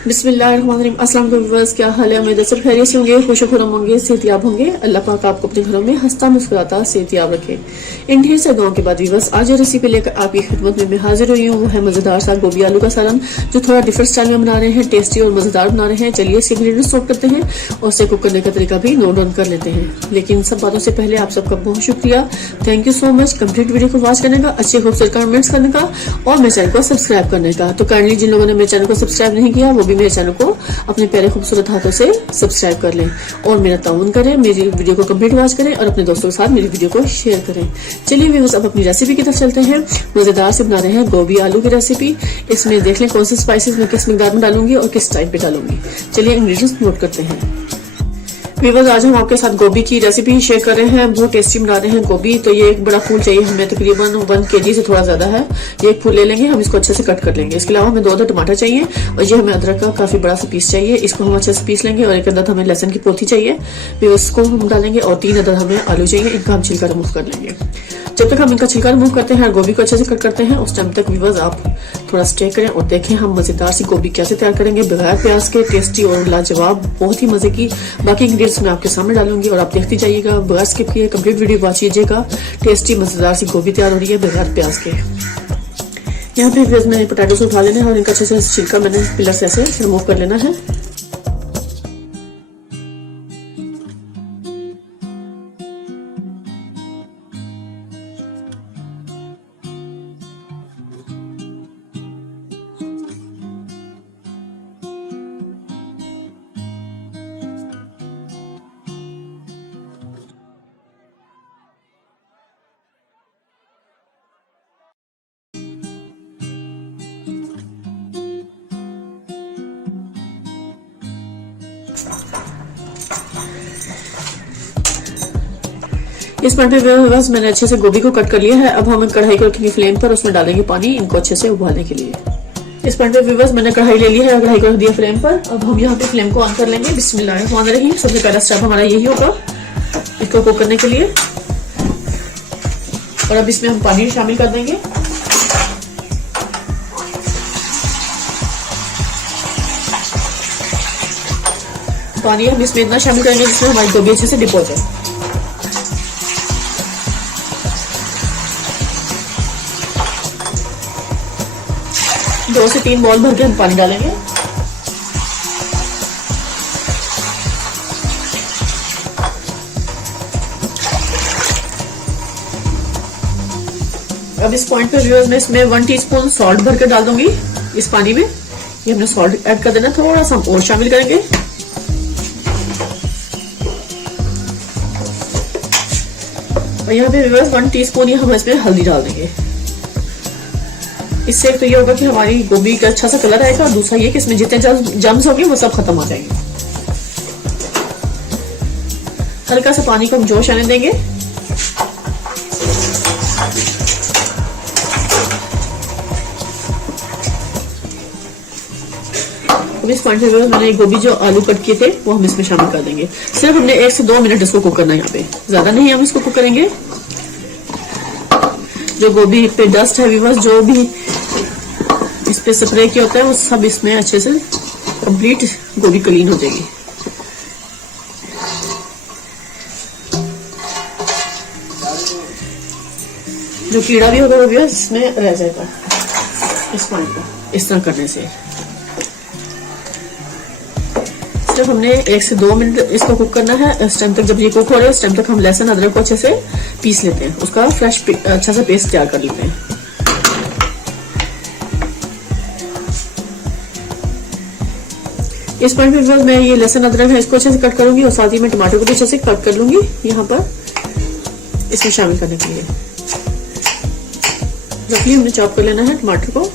बिस्मिल्लाहिर्रहमानिर्रहीम। अस्सलाम वालेकुम व्यूअर्स, क्या हाल है? उम्मीद है सब खैरियत से होंगे, खुशखुरम होंगे, सेहतियाब होंगे। अल्लाह पाक आपको अपने घरों में हंसता मुस्कुराता सेहतियाब रखे। इन ढेर से दुआओं के बाद व्यूअर्स, आज जो रेसिपी लेकर आपकी खिदमत में मैं हाजिर हुई हूँ वो है मजेदार सा गोभी आलू का सालन, जो थोड़ा डिफरेंट स्टाइल में बना रहे हैं, टेस्टी और मजेदार बना रहे हैं। चलिए इसके इंग्रेडिएंट्स नोट करते हैं और उसे कुक करने का तरीका भी नोट डाउन कर लेते हैं। लेकिन सब बातों से पहले आप सबका बहुत शुक्रिया, thank you so much complete video को वॉच करने का, अच्छे खूबसूरत कमेंट्स करने का और मेरे चैनल को सब्सक्राइब करने का। तो काइंडली जिन लोगों ने मेरे चैनल को सब्सक्राइब नहीं किया वो भी मेरे चैनल को अपने प्यारे खूबसूरत हाथों से सब्सक्राइब कर लें और मेरा ताउन करें, मेरी वीडियो को कंप्लीट वॉच करें और अपने दोस्तों के साथ मेरी वीडियो को शेयर करें। चलिए व्यूअर्स, अब अपनी रेसिपी की तरफ चलते हैं। मजेदार से बना रहे हैं गोभी आलू की रेसिपी। इसमें देख लें कौन से स्पाइसेस मैं किस मिकदार में डालूंगी और किस टाइम पे डालूंगी। चलिए इंग्रेडिएंट्स नोट करते हैं। व्यूअर्स, आज हम आपके साथ गोभी की रेसिपी शेयर कर रहे हैं। बहुत टेस्टी बना रहे हैं गोभी। तो ये एक बड़ा फूल चाहिए हमें, तकरीबन 1 kg से थोड़ा ज्यादा है। ये एक फूल ले लेंगे, हम इसको अच्छे से कट कर लेंगे। इसके अलावा हमें 2 टमाटर चाहिए और ये हमें अदरक का काफी बड़ा सा पीस चाहिए। इसको हम अच्छे से पीस लेंगे और एक अदद हमें लहसुन की पोथी चाहिए, व्यूअर्स को हम डालेंगे और 3 अदद हमें आलू चाहिए। इनका हम छिलका रिमूव कर लेंगे। जब तक हम इनका छिलका रिमूव करते हैं और गोभी को अच्छे से कट करते हैं उस टाइम तक व्यूअर्स आप थोड़ा स्टे करें और देखें हम मजेदार सी गोभी कैसे तैयार करेंगे बगैर प्याज के, टेस्टी और लाजवाब, बहुत ही मजे की। बाकी इंग्रेडिएंट्स मैं आपके सामने डालूंगी और आप देखती जाइएगा, बगैर स्किप किए कंप्लीट वीडियो वॉच कीजिएगा। टेस्टी मजेदार सी गोभी तैयार हो रही है बगैर प्याज के। यहाँ पे व्यूअर्स मैंने पोटैटोस उठा लेना है और इनका अच्छे से छिलका मैंने पिलर से ऐसे रिमूव कर लेना है। इस पॉइंट पे बस मैंने अच्छे से गोभी को कट कर लिया है। अब हम कढ़ाई को रखेंगे फ्लेम पर, उसमें डालेंगे पानी इनको अच्छे से उबालने के लिए। इस पॉइंट पे व्यूअर्स मैंने कढ़ाई ले ली है, कढ़ाई को रख दिया फ्लेम पर। अब हम यहाँ पे फ्लेम को ऑन कर लेंगे। बिस्मिल्लाहिर्रहमानिर्रहीम। सबसे पहला स्टेप हमारा यही होगा इसको कुक करने के लिए। और अब इसमें हम पानी शामिल कर देंगे। पानी हम इसमें इतना शामिल करेंगे जिसमें हमारी गोभी अच्छे से डिप हो जाए। दो से 3 बॉल भर के हम पानी डालेंगे। अब इस पॉइंट पे व्यूअर्स मैं इसमें 1 टीस्पून सॉल्ट भर के डाल दूंगी इस पानी में। ये हमने सॉल्ट ऐड कर देना, थोड़ा सा और शामिल करेंगे। और यहाँ पे व्यूअर्स 1 टीस्पून ही हम इसमें हल्दी डाल देंगे। इससे एक तो ये होगा कि हमारी गोभी का अच्छा सा कलर आएगा और दूसरा ये कि इसमें जितने जम्स होंगे वो सब खत्म हो जाएंगे। हल्का सा पानी को हम जोश आने देंगे। अब इस पॉइंट पे मैंने गोभी जो आलू कट किए थे वो हम इसमें शामिल कर देंगे। सिर्फ हमने 1 से 2 मिनट इसको कुक करना है, यहाँ पे ज्यादा नहीं हम इसको कुक करेंगे। जो गोभी पे डस्ट है व्यूअर्स, जो भी इस पे स्प्रे किया होता है वो सब इसमें अच्छे से कंप्लीट गोभी क्लीन हो जाएगी। जो कीड़ा भी होगा वो भी इसमें रह जाएगा इस पॉइंट पर, इस तरह करने से। सिर्फ हमने 1 से 2 मिनट इसको कुक करना है। इस टाइम तक जब ये कुक हो रहा है इस टाइम तक हम लहसुन अदरक को अच्छे से पीस लेते हैं, उसका फ्रेश अच्छा सा पेस्ट तैयार कर लेते हैं। इस पॉइंट पे मैं ये लहसुन अदरक है इसको अच्छे से कट करूंगी और साथ ही मैं टमाटर को भी अच्छे से कट कर लूंगी यहाँ पर इसमें शामिल करने के लिए। रफली हमने चॉप कर लेना है टमाटर को।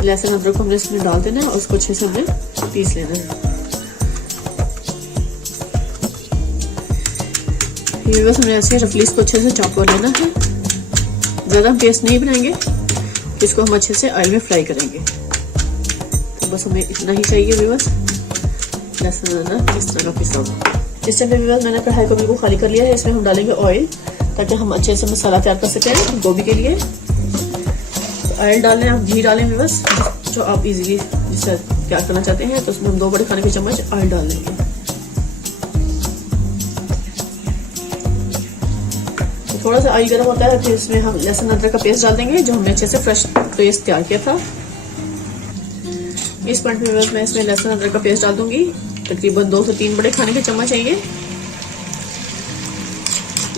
लहसुन अदरक को हमने इसमें डाल देना है और उसको अच्छे से हमने पीस लेना है। ये बस हमने ऐसे रफली इसको अच्छे से चॉप कर लेना है। ज्यादा पेस्ट नहीं बनाएंगे, इसको हम अच्छे से ऑयल में फ्राई करेंगे। तो बस हमें इतना ही चाहिए व्यूअर्स। लहसुन अदरक इस तरह का पिसा हुआ। इस टाइम पे मैंने कढ़ाई को बिल्कुल खाली कर लिया है। इसमें हम डालेंगे ऑयल ताकि हम अच्छे से मसाला तैयार कर सकें गोभी के लिए। ऑयल डालें, आप घी डालें बस जो आप इजीली जिससे तैयार करना चाहते हैं। तो उसमें हम 2 बड़े खाने के चम्मच ऑयल डाल देंगे। तो थोड़ा सा ऑयल गर्म होता है फिर इसमें हम लहसुन अदरक का पेस्ट डाल देंगे जो हमने अच्छे से फ्रेश पेस्ट तैयार किया था। इस पॉइंट में मैं इसमें लहसुन अदरक का पेस्ट डाल दूंगी। तकरीबन 2 से 3 बड़े खाने के चम्मच चाहिए।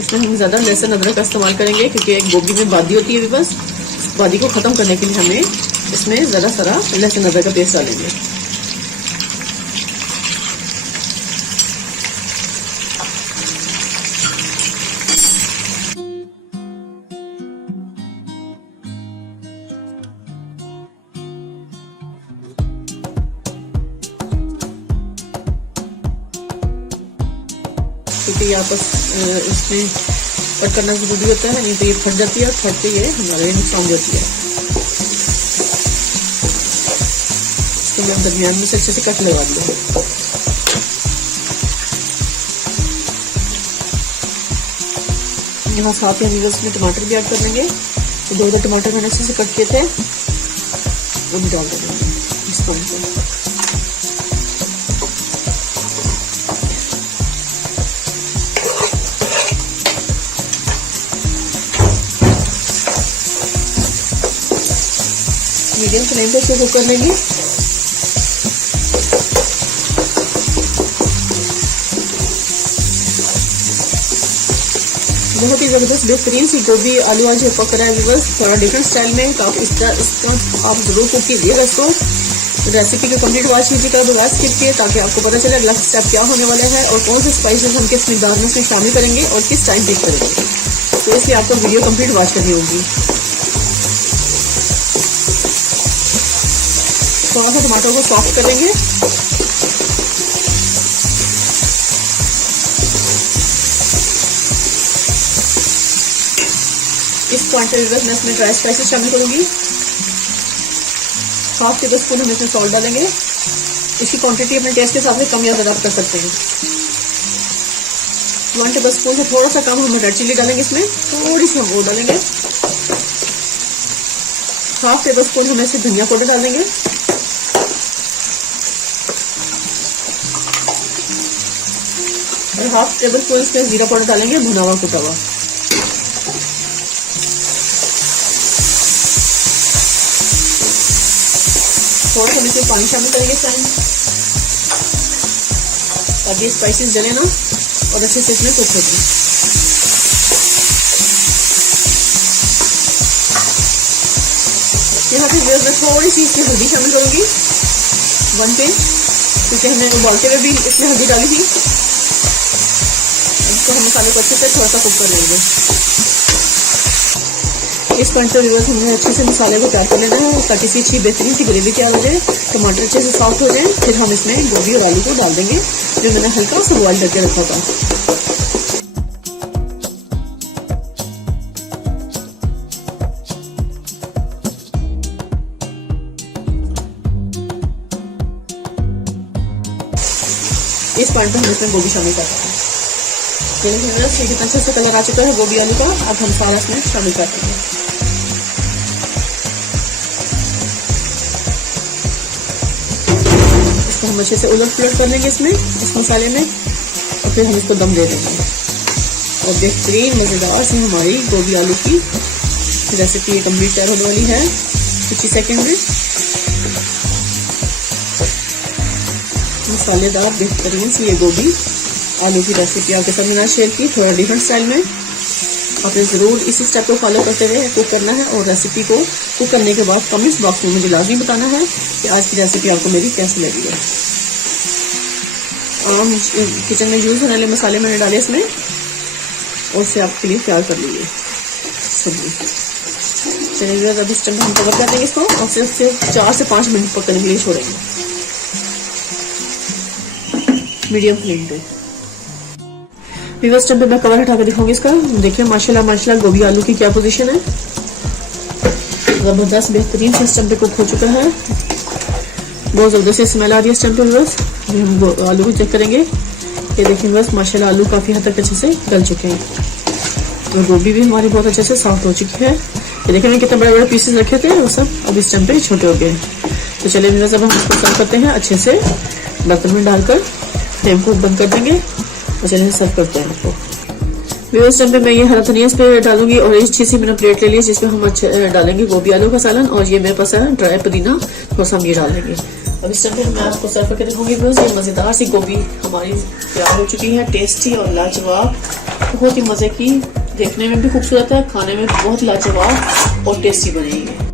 इसमें हम ज्यादा लहसुन अदरक का इस्तेमाल करेंगे क्योंकि गोभी में बादी होती है। बस बादी को खत्म करने के लिए हमें इसमें ज्यादा सारा लहसुन अदरक का पेस्ट डालेंगे। क्योंकि ये आपस इसमें कट करना जरूरी होता है, नहीं तो ये फट जाती है और फट के ये हमारे लिए नुकसान देती है। इसको हम दरमियान में से अच्छे से कट लगा देंगे। यहाँ साथ ही हम इसमें टमाटर भी ऐड कर देंगे। तो 2 टमाटर मैंने अच्छे से कट किए थे वो भी डाल देंगे इस पॉइंट पर। मीडियम फ्लेम पे इसे कुक कर लेंगे। बहुत ही जबरदस्त बेहतरीन सी गोभी आलू आज पक रहा है बस थोड़ा डिफरेंट स्टाइल में। आप इसका आप जरूर कुक कीजिएगा इसको। रेसिपी को कंप्लीट वॉच कीजिएगा, वॉच कीजिए ताकि आपको पता चले अगला स्टेप क्या होने वाला है और कौन से स्पाइसेस हम किस मिकदार में इसमें शामिल करेंगे और किस टाइम पिक करेंगे। तो इसलिए आपको वीडियो कंप्लीट वॉच करनी होगी। थोड़ा सा टमाटर को सॉफ्ट करेंगे। इस पॉइंट पे मैं इसमें ड्राई स्पाइसेस शामिल करूंगी। 1/2 टेबलस्पून हम इसमें सॉल्ट डालेंगे। इसकी क्वांटिटी अपने टेस्ट के हिसाब से कम या ज़्यादा कर सकते हैं। 1 टेबलस्पून से थोड़ा सा कम हम रेड चिल्ली डालेंगे। इसमें थोड़ी सी हम वो डालेंगे। 1/2 टेबलस्पून हम इसमें धनिया पाउडर डालेंगे। और 1/2 टेबलस्पून इसमें जीरा पाउडर डालेंगे, भुना हुआ कुटा हुआ। थोड़ा सा इसमें पानी शामिल करेंगे टाइम ताकि स्पाइसेस जले ना और अच्छे से इसमें कुक हो जाए। यहाँ पे मैं थोड़ी सी इसमें हल्दी शामिल करूंगी 1 पिंच, क्योंकि हमने उबालते हुए भी इसमें हल्दी डाली थी। इसको हम मसाले को अच्छे से थोड़ा सा कुक कर लेंगे। इस पॉइंट पर हमने अच्छे से मसाले को तैयार कर लेना है ताकि इसकी अच्छी बेहतरीन सी ग्रेवी तैयार हो जाए, टमाटर अच्छे से सॉफ्ट हो जाए। फिर हम इसमें गोभी और आलू को डाल देंगे जो मैंने हल्का सा बॉइल करके रखा था। इस पॉइंट पर हम इसमें गोभी शामिल करते हैं। कितना अच्छे से कलर आ चुका है गोभी आलू का। अब हम सारा इसमें शामिल कर देंगे। इसको हम अच्छे से उलट पुलट कर लेंगे इसमें इस मसाले में और फिर हम इसको दम दे देंगे। और बेहतरीन मज़ेदार से हमारी गोभी आलू की रेसिपी कंप्लीट तैयार होने वाली है 25 सेकेंड में। मसालेदार बेहतरीन सी ये गोभी आलू की रेसिपी आपके साथ मैंने शेयर की थोड़ा डिफरेंट स्टाइल में। आपने ज़रूर इसी स्टेप को फॉलो करते हुए कुक करना है और रेसिपी को कुक करने के बाद कमेंट्स बॉक्स में मुझे लाजमी बताना है कि आज की रेसिपी आपको मेरी कैसी लगी है। आम किचन में यूज़ होने वाले मसाले मैंने डाले इसमें और इसे आपके लिए तैयार कर लीजिए सब्जी। चलिए अभी इस टाइम हम कवर कर देंगे इसको और सिर्फ 4 से 5 मिनट पकने के लिए छोड़ेंगे मीडियम फ्लेम पे। टाइम पे मैं कवर हटा कर दिखाऊंगी इसका। देखिए माशाल्लाह माशाल्लाह गोभी आलू की क्या पोजीशन है, जबरदस्त बेहतरीन से इस टाइम पे कुक हो चुका है। बहुत जबरदस्त स्मेल आ रही है इस टाइम पे। अभी हम आलू को चेक करेंगे। ये देखिए बस माशाल्लाह आलू काफ़ी हद तक अच्छे से गल चुके हैं और गोभी भी हमारी बहुत अच्छे से सॉफ्ट हो चुकी है। ये देखिए मैंने कितने बड़े बड़े पीसेस रखे थे वो सब अब इस टाइम पे छोटे हो गए। तो चलिए व्यूअर्स अब हम इसको सर्व करते हैं अच्छे से बर्तन में डालकर, फ्लेम को बंद कर देंगे और चलिए सर्व करते हैं आपको। व्यूअर्स टाइम पे मैं ये हरा धनिया इस पे डालूंगी और एक अच्छी सी मैंने प्लेट ले ली जिसमें हम अच्छे डालेंगे गोभी आलू का सालन और ये मेरे पास है ड्राई पुदीना, थोड़ा सा हम ये डाल देंगे। अब इस टाइम पे मैं आपको सर्व करके दिखाऊंगी व्यूअर्स। ये मज़ेदार सी गोभी हमारी तैयार हो चुकी है, टेस्टी और लाजवाब, बहुत ही मज़े की, देखने में भी खूबसूरत है, खाने में बहुत लाजवाब और टेस्टी बनेगी।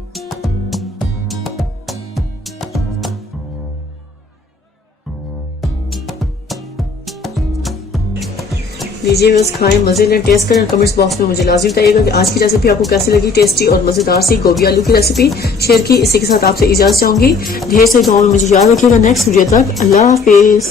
लीजिए बस खाएं, मजे लें, टेस्ट करें। कमेंट्स बॉक्स में मुझे लाजमी बताइएगा कि आज की रेसिपी आपको कैसी लगी। टेस्टी और मजेदार सी गोभी आलू की रेसिपी शेयर की। इसी के साथ आपसे इजाजत चाहूंगी। ढेर से गाँव में मुझे याद रखिएगा। नेक्स्ट वीडियो तक अल्लाह हाफिज।